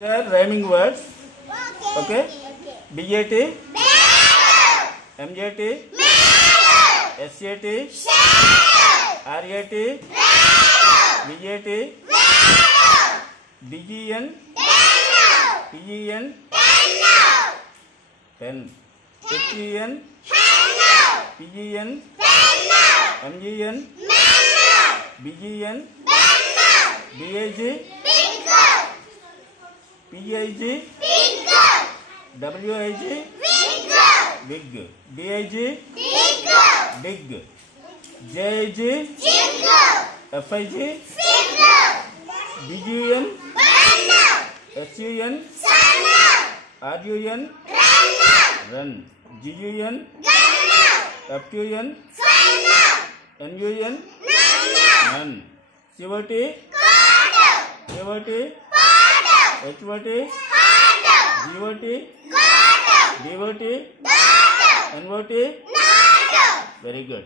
They are rhyming words. Okay. BAT, MJT, SAT, RAT, BAT, DGN, PEN, pen, HEN, PGN, MGN, BGN, BAG, PIG, WIG, big, DIG, big, JIG, FIG, BGN, SUN, RUN, run, GUN, FQN, NUN, none, COT, COT, HOT, GOT, DOT, NOT. Very good.